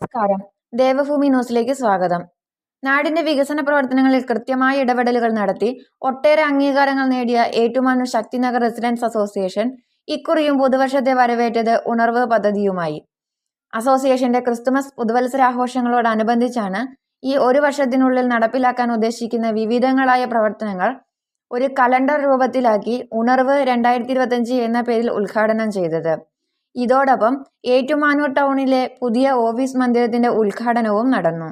നമസ്കാരം. ദേവഭൂമി ന്യൂസിലേക്ക് സ്വാഗതം. നാടിന്റെ വികസന പ്രവർത്തനങ്ങളിൽ കൃത്യമായ ഇടപെടലുകൾ നടത്തി ഒട്ടേറെ അംഗീകാരങ്ങൾ നേടിയ ഏറ്റുമാനൂർ ശക്തിനഗർ റെസിഡൻസ് അസോസിയേഷൻ ഇക്കുറിയും പുതുവർഷത്തെ വരവേറ്റത് ഉണർവ് പദ്ധതിയുമായി. അസോസിയേഷന്റെ ക്രിസ്തുമസ് പുതുവത്സരാഘോഷങ്ങളോടനുബന്ധിച്ചാണ് ഈ ഒരു വർഷത്തിനുള്ളിൽ നടപ്പിലാക്കാൻ ഉദ്ദേശിക്കുന്ന വിവിധങ്ങളായ പ്രവർത്തനങ്ങൾ ഒരു കലണ്ടർ രൂപത്തിലാക്കി ഉണർവ് 2025 എന്ന പേരിൽ ഉദ്ഘാടനം ചെയ്തത്. ഇതോടൊപ്പം ഏറ്റുമാനൂർ ടൗണിലെ പുതിയ ഓഫീസ് മന്ദിരത്തിന്റെ ഉദ്ഘാടനവും നടന്നു.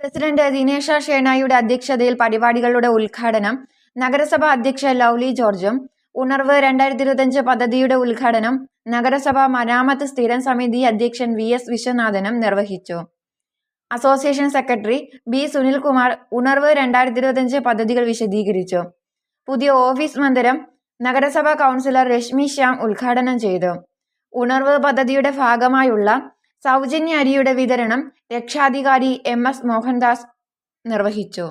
പ്രസിഡന്റ് ദിനേശ ഷേണായുടെ അധ്യക്ഷതയിൽ പരിപാടികളുടെ ഉദ്ഘാടനം നഗരസഭാ അധ്യക്ഷ ലൗലി ജോർജും, ഉണർവ് 2025 പദ്ധതിയുടെ ഉദ്ഘാടനം നഗരസഭാ മരാമത്ത് സ്ഥിരം സമിതി അധ്യക്ഷൻ VS വിശ്വനാഥനും നിർവഹിച്ചു. അസോസിയേഷൻ സെക്രട്ടറി B സുനിൽകുമാർ ഉണർവ് 2025 പദ്ധതികൾ വിശദീകരിച്ചു. പുതിയ ഓഫീസ് മന്ദിരം നഗരസഭാ കൗൺസിലർ രശ്മി ശ്യാം ഉദ്ഘാടനം ചെയ്തു. ഉണർവ് പദ്ധതിയുടെ ഭാഗമായുള്ള സൗജന്യ അരിയുടെ വിതരണം രക്ഷാധികാരി MS മോഹൻദാസ് നിർവഹിച്ചു.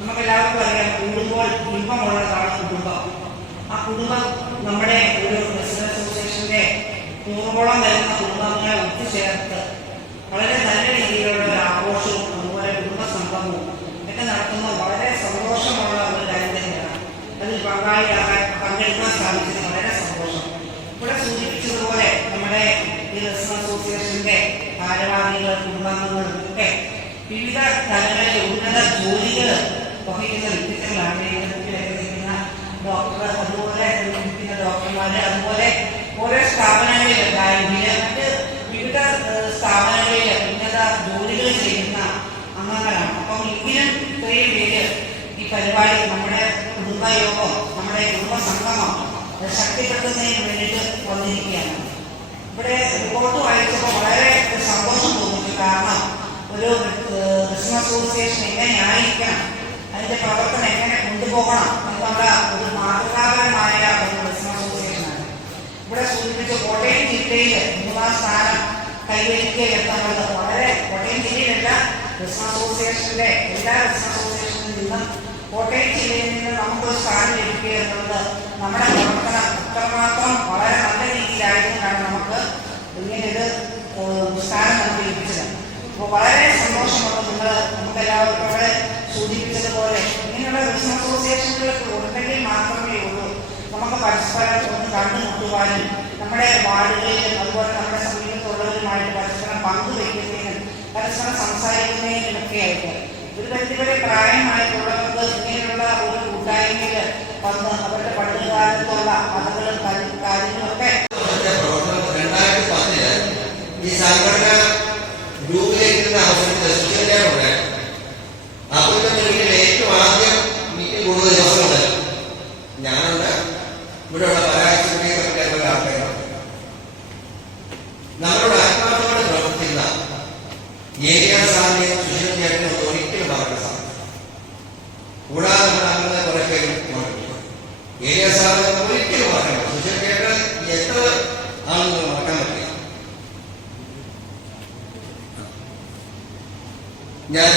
നമുക്കെല്ലാവർക്കും അറിയാം, കൂടുമ്പോൾ ഇമ്പമുള്ളതാണ് കുടുംബം. ആ കുടുംബം നമ്മുടെ ഒരു റെസിഡൻസ് അസോസിയേഷന്റെ 100ഓളം വരുന്ന കുടുംബങ്ങളെ ഒത്തുചേർത്ത് വളരെ നല്ല രീതിയിലുള്ള ഒരു ആഘോഷവും അതുപോലെ കുടുംബ സംഗമവും ഒക്കെ നടത്തുന്ന വളരെ സന്തോഷമുള്ള ഒരു കാര്യം തന്നെയാണ്. അതിൽ പങ്കെടുക്കാൻ സാധിച്ചത് വളരെ സന്തോഷം. ഇവിടെ സൂചിപ്പിച്ചതുപോലെ നമ്മുടെ ഈ റെസിഡൻസ് അസോസിയേഷന്റെ ഭാരവാഹികൾ, കുടുംബാംഗങ്ങളും ഒക്കെ വിവിധ തലങ്ങളിലെ ഉന്നത ജോലികൾ വഹിക്കുന്ന വ്യക്തിത്വങ്ങളാണ്. ഇരിക്കുന്ന ഡോക്ടർ, അതുപോലെ ഡോക്ടർമാര്, അതുപോലെ ഓരോ സ്ഥാപനങ്ങളിൽ ബാങ്കില്, മറ്റ് വിവിധ സ്ഥാപനങ്ങളിൽ ഉന്നത ജോലികൾ ചെയ്യുന്ന അംഗങ്ങളാണ്. അപ്പം ഇങ്ങനെ ഇത്രയും പേര് ഈ പരിപാടി, നമ്മുടെ കുടുംബയോഗം, നമ്മുടെ കുടുംബ സംഗമം ശക്തിപ്പെടുത്തുന്നതിന് വേണ്ടിയിട്ട് വന്നിരിക്കുകയാണ്. ഇവിടെ റിപ്പോർട്ട് വായിച്ചപ്പോൾ വളരെ സന്തോഷം തോന്നി. കാരണം ഒരു റെസിഡൻസ് അസോസിയേഷൻ എങ്ങനെയായിരിക്കണം, അതിന്റെ പ്രവർത്തനം എങ്ങനെ കൊണ്ടുപോകണം എന്നുള്ള ഒരു മാതൃകാപരമായ ഒരു റെസിഡൻസ് അസോസിയേഷനാണ്. ഇവിടെ സൂചിപ്പിച്ച കോട്ടയം ജില്ലയിൽ 3ാം സ്ഥാനം കൈവരിക്കുക എന്നുള്ളത് വളരെ, കോട്ടയം ജില്ലയിലല്ല, റെസിഡൻസ് അസോസിയേഷന്റെ എല്ലാ റെസിഡൻസ് അസോസിയേഷനിൽ നിന്നും കോട്ടയം ജില്ലയിൽ നിന്ന് നമുക്കൊരു സ്ഥാനം ലഭിക്കുക എന്നുള്ളത് നമ്മുടെ പ്രവർത്തനം അത്രമാത്രം വളരെ നല്ല രീതിയിലായതുകൊണ്ടാണ് നമുക്ക് ഇങ്ങനൊരു സ്ഥാനം നമുക്ക് ലഭിച്ചത്. അപ്പോൾ വളരെ സന്തോഷമുള്ള നമുക്കെല്ലാവർക്കും ഇവിടെ സൂചിപ്പിച്ചതുപോലെ ഇങ്ങനെയുള്ള റെസിഡൻസ് അസോസിയേഷനുകൾ ഉണ്ടെങ്കിൽ മാത്രമേ ഉള്ളൂ നമുക്ക് പരസ്പരം ഒന്ന് കണ്ടുമുട്ടുവാനും നമ്മുടെ വാർഡുകളിലും അതുപോലെ നമ്മുടെ സമീപത്തുള്ളവരുമായിട്ട് പരസ്പരം പങ്കുവയ്ക്കുന്നതിനും പരസ്പരം സംസാരിക്കുന്നതിനുമൊക്കെ ആയിട്ട് ഒരു പരിധിവരെ പ്രായമായിട്ടുള്ളവർക്ക് ഇങ്ങനെയുള്ള ഒരു കൂട്ടായ്മയിൽ വന്ന് അവരുടെ പണ്ടുകാലത്തുള്ള കഥകളും കാര്യങ്ങളൊക്കെ ഈ സംഘടന ഗ്രൂപ്പിലേക്കുള്ള അവസരത്തിൽ അവരുടെ ഏറ്റവും ആദ്യം മീറ്റിംഗ് കൂടുതൽ ദിവസമുണ്ട്. ഞാനുണ്ട്, ഇവിടെയുള്ള പരാജയത്തെ പറ്റിയുള്ള ആൾക്കാരുണ്ട്. നമ്മളോട് ആത്മാർത്ഥത്തോടെ പ്രവർത്തിക്കുന്ന ഏരിയ സാറിനെ സുശീലം ഒരിക്കലും മറക്കാൻ സാധിക്കും. കൂടാതെ നമ്മുടെ കുറെ പേര് ഏരിയ സാറിനെ ഒരിക്കലും മറക്കണം. സുശീലം ചേട്ടൻ എത്ര ആളുകൾ മറക്കാൻ പറ്റില്ല. ഞാൻ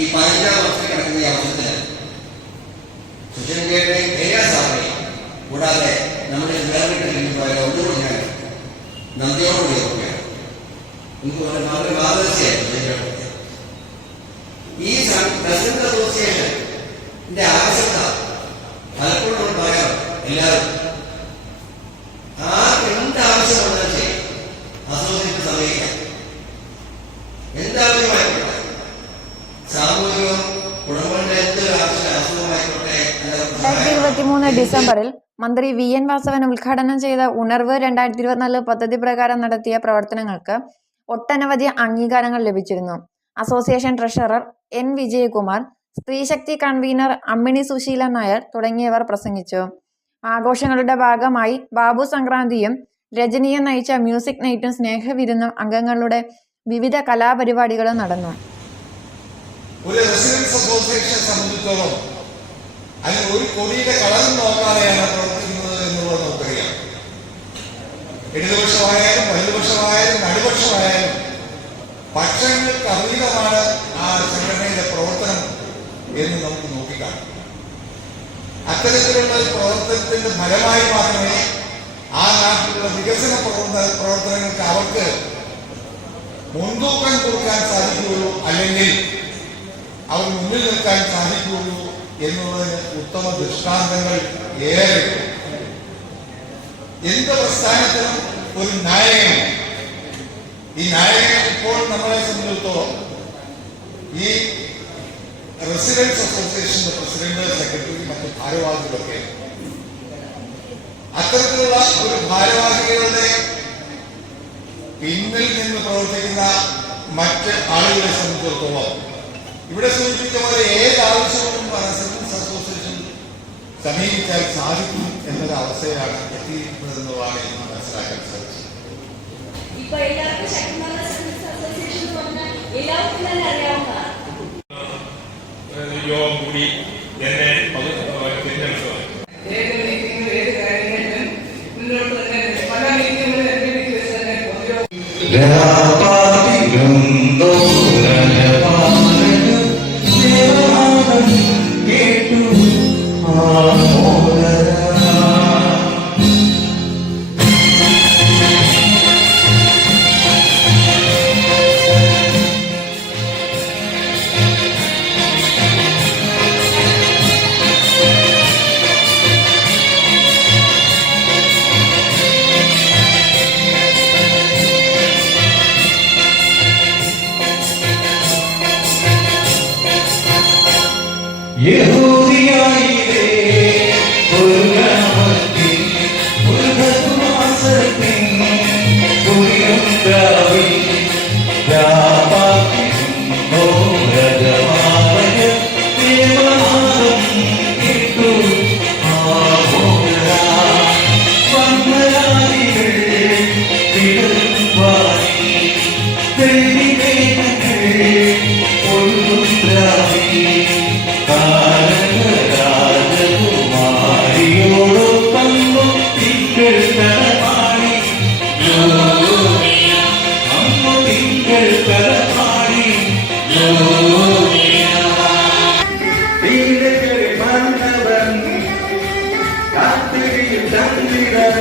ഈ 15ാം വർഷം കിടക്കുന്ന ഈ അവസരത്തിൽ സുശീലൻ ചേട്ടനെയും ഏരിയ സാറിനെയും കൂടാതെ നമ്മുടെ വേറിട്ട് പോയ ഒന്നുകൂടി ഞാൻ നന്ദിയോടുകൂടി ഓർക്കുകയാണ്. എനിക്ക് വളരെ മാതൃകയായിരുന്നു ഈ റെസിഡൻസ് അസോസിയേഷന്റെ ആവശ്യകത. പലപ്പോഴും നമ്മൾ പറയാം, എല്ലാവരും എന്താവശ്യമുണ്ടെന്ന് ചെയ്യും, അസോസിയേഷൻ സമീപിക്കാം. എന്താവശ്യമായിക്കോട്ടെ, സാമൂഹികവും കുടുംബങ്ങളുടെ എന്തൊരു അസുഖമായിക്കോട്ടെ. 2023 ഡിസംബറിൽ മന്ത്രി VN വാസവൻ ഉദ്ഘാടനം ചെയ്ത ഉണർവ് 2024 പദ്ധതി പ്രകാരം നടത്തിയ പ്രവർത്തനങ്ങൾക്ക് ഒട്ടനവധി അംഗീകാരങ്ങൾ ലഭിച്ചിരുന്നു. Association treasurer N Vijayakumar, Sthreeshakthi convener Ammini Susheelan Nair തുടങ്ങിയവർ പ്രസംഗിച്ചു. ആഘോഷങ്ങളുടെ ഭാഗമായി ബാബു സംക്രാന്തിയും രജനിയും നയിച്ച മ്യൂസിക് നൈറ്റും സ്നേഹവിരുന്നും അംഗങ്ങളുടെ വിവിധ കലാപരിപാടികളും നടന്നു. ഒരു റെസിഡൻസ് അസോസിയേഷനെ സംബന്ധിച്ചിടത്തോളം അതിന് ഒരു കൊടിയുടെ കളറും നോക്കാതെയാണ് പ്രവർത്തിക്കുന്നത് എന്നുള്ളത് നമുക്കറിയാം. ഇടതുപക്ഷമായാലും വലതുപക്ഷമായാലും നടുപക്ഷമായാലും പക്ഷങ്ങൾക്ക് അതീതമാണ് ആ സംഘടനയുടെ പ്രവർത്തനം എന്ന് നമുക്ക് നോക്കിക്കാണാം. അത്തരത്തിലുള്ള ഒരു പ്രവർത്തനത്തിന്റെ ഫലമായി മാത്രമേ ആ നാട്ടിലുള്ള വികസന പ്രവർത്തനങ്ങൾക്ക് അവർക്ക് മുൻതൂക്കം കൊടുക്കാൻ സാധിക്കുകയുള്ളൂ, അല്ലെങ്കിൽ അവർ മുന്നിൽ നിൽക്കാൻ സാധിക്കുകയുള്ളൂ എന്നുള്ളതിന് ഉത്തമ ദൃഷ്ടാന്തങ്ങൾ ഏറെ. എന്ത് പ്രസ്ഥാനത്തിനും ഒരു നായകനുണ്ട്. ഈ നായകൻ ഇപ്പോൾ നമ്മളെ സംബന്ധിച്ചിടത്തോളം ഈ റെസിഡൻസ് അസോസിയേഷന്റെ പ്രസിഡന്റ്, സെക്രട്ടറി, മറ്റ് ഭാരവാഹികളൊക്കെ അത്തരത്തിലുള്ള ഒരു ഭാരവാഹികളുടെ പിന്നിൽ നിന്ന് പ്രവർത്തിക്കുന്ന മറ്റ് ആളുകളെ സംബന്ധിച്ചിടത്തോളം ഇവിടെ സൂചിപ്പിച്ച പോലെ ഏത് ആവശ്യങ്ങളും റെസിഡൻസ് അസോസിയേഷൻ സമീപിച്ചാൽ സാധിക്കും എന്നൊരു അവസ്ഥയിലാണ് എത്തിയിരിക്കുന്നതെന്നുള്ളതാണ് എനിക്ക് മനസ്സിലാക്കാൻ സാധിച്ചത്. ഇപ്പൊ എല്ലാവർക്കും ശക്തമായ റെസിഡൻസ് അസോസിയേഷൻ എന്ന് പറഞ്ഞാൽ എല്ലാവർക്കും തന്നെ അറിയാവുന്നതാണ്. യോഗം കൂടി എന്നെ തിരഞ്ഞെടുത്തതാണ്. ഏത് മീറ്റിംഗിലും ഏത് കാര്യങ്ങളിലും മുന്നോട്ട് തന്നെ പല മീറ്റിംഗുകളും എന്റെ വീട്ടിൽ വെച്ച് തന്നെ യഹൂദിയായിലെ ഒരു ഗ്രാമത്തിൽ ഒരു ധർമാസത്തിൽ കുടിയുണ്ടായി രാപാക്കിരുന്നോ രജമാവന ദേവനാദം കേട്ടു ആമോദ വന്ദനാദികൾ തിരുവാണി തെളിവേദങ്ങൾ ഒഴുകുണ്ടായി രാജകുമാരിയോടൊപ്പന്നു തിങ്കൾ തലമാടി അമ്മ തിങ്കൾ തലമാടി തീരകളിൽ വന്നവൻ കാത്തിരിയിൽ ചന്ദ്രൻ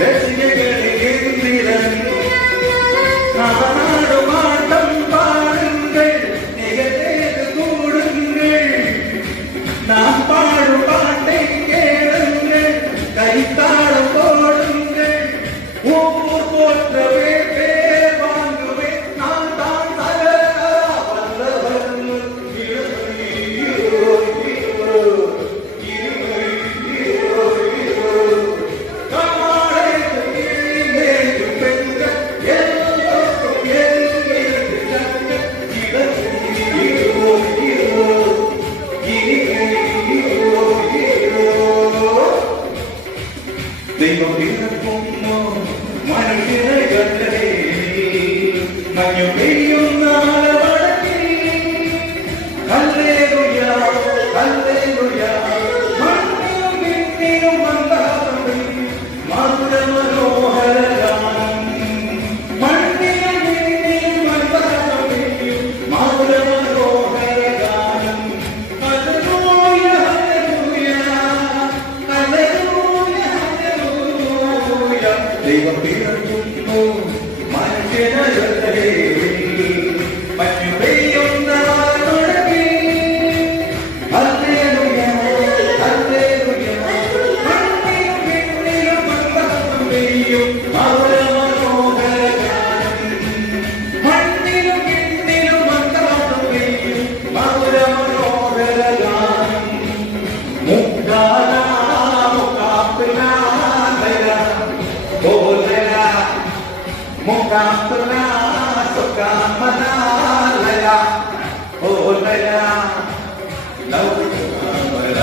രസികകളിൽ ഇന്ദ്രൻ നാടുമാട്ടം പാടുங்கள் നികതേത് കൂടുங்கள் நாம் பாடும் பாட்டை கேளுங்கள் கைத்தாளம் போடுங்கள் ஊர் போற்றவே பேர் வாங்குவே நான் தான் வல்லவன் பெண்கள் எல்லோருக்கும் ദൈവം ഇറങ്ങുന്നു മനുഷ്യരെ കണ്ടേ മഞ്ഞു പെയ്യുന്ന മലവടക്കിൽ ഹല്ലേലൂയ ഹല്ലേലൂയ മണ്ണിലും വിണ്ണിലും മന്ദാരം മധുര മനോഹര ഗാനം മണ്ണിലും വിണ്ണിലും മന്ദാരം മധുര മനോഹര ഗാനം ഹല്ലേലൂയ ഹല്ലേലൂയ ഹല്ലേലൂയ ദൈവം പിറക്കുന്നു മനുഷ്യനേ മഞ്ഞു പെയ്യുന്ന തുടങ്ങി ഹല്ലേലൂയ ഹല്ലേലൂയ മണ്ണിലും വിണ്ണിലും മന്ദാരം പെയ്യും മധുര മനോഹര ഗാനം മണ്ണിലും വിണ്ണിലും മന്ദാരം പെയ്യും മധുര മനോഹര ഗാനം മുക്താല മുക്കാപ്പില ബോലല മുക്കാപ്പില സുഖമനാലയ ബോലല ലൗകികമല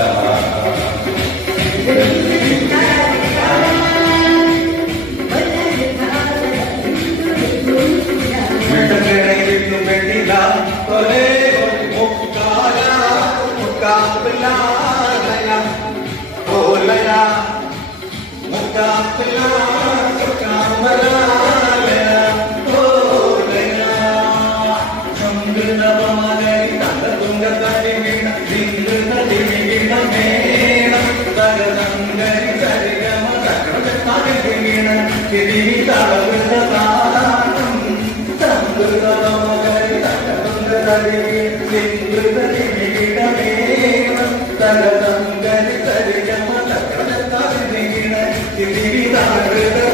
മിടങ്ങേറിയിരുന്നു വെണ്ണില ഒരേ മുക്കാല മുക്കാപ്പില ബോലല മുക്കാപ്പില സുഖമനാലയ ബോലല സംഗീതമാലയ തങ്ക തുങ്ക തടി വീണ മേണം തകതങ്കരി സരിഗമ തകതകി വീണ കിരി തളവിത താളം സംഗൃതമകരി തകതങ്കരി ലിംഗൃതരി വിടമേണം തകതങ്കരി സരിഗമ തകതകി വീണ കിരി തളവിത